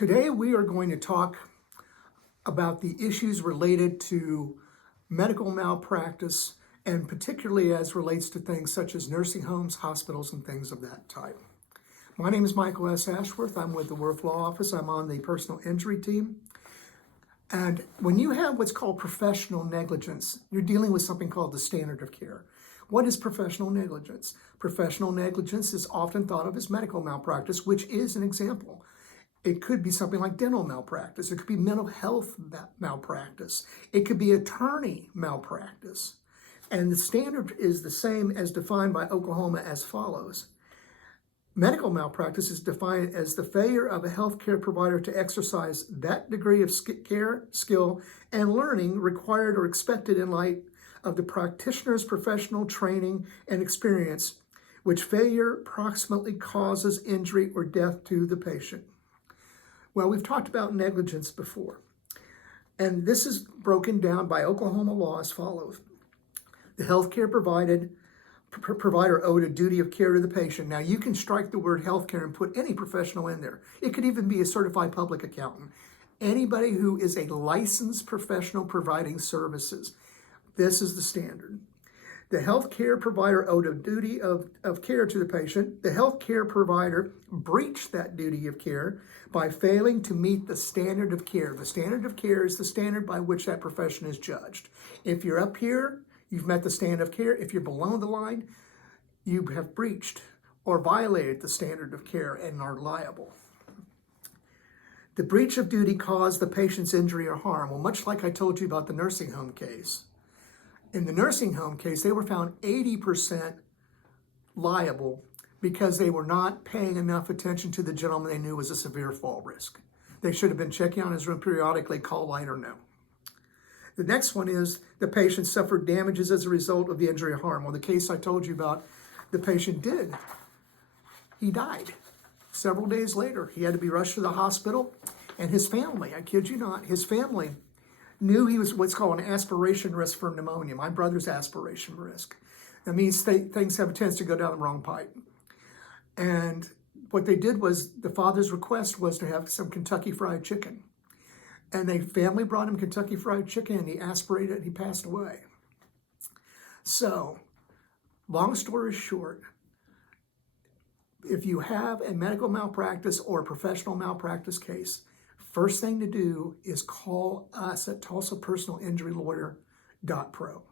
Today we are going to talk about the issues related to medical malpractice, and particularly as relates to things such as nursing homes, hospitals, and things of that type. My name is Michael S. Ashworth. I'm with the Worth Law Office. I'm on the personal injury team. And when you have what's called professional negligence, you're dealing with something called the standard of care. What is professional negligence? Professional negligence is often thought of as medical malpractice, which is an example. It could be something like dental malpractice. It could be mental health malpractice. It could be attorney malpractice. And the standard is the same as defined by Oklahoma as follows. Medical malpractice is defined as the failure of a healthcare provider to exercise that degree of care, skill, and learning required or expected in light of the practitioner's professional training and experience, which failure approximately causes injury or death to the patient. Well, we've talked about negligence before, and this is broken down by Oklahoma law as follows. The healthcare provider owed a duty of care to the patient. Now, you can strike the word healthcare and put any professional in there. It could even be a certified public accountant. Anybody who is a licensed professional providing services. This is the standard. The healthcare provider owed a duty of care to the patient. The healthcare provider breached that duty of care by failing to meet the standard of care. The standard of care is the standard by which that profession is judged. If you're up here, you've met the standard of care. If you're below the line, you have breached or violated the standard of care and are liable. The breach of duty caused the patient's injury or harm. Well, much like I told you about the nursing home case. In the nursing home case, they were found 80% liable because they were not paying enough attention to the gentleman they knew was a severe fall risk. They should have been checking on his room periodically, call light or no. The next one is the patient suffered damages as a result of the injury or harm. Well, the case I told you about, the patient did. He died. Several days later, he had to be rushed to the hospital, and his family, I kid you not, his family knew he was what's called an aspiration risk for pneumonia. My brother's aspiration risk. That means things have a tendency to go down the wrong pipe. And what they did was, the father's request was to have some Kentucky Fried Chicken. And the family brought him Kentucky Fried Chicken, and he aspirated it, and he passed away. So, long story short, if you have a medical malpractice or a professional malpractice case, first thing to do is call us at TulsaPersonalInjuryLawyer.pro.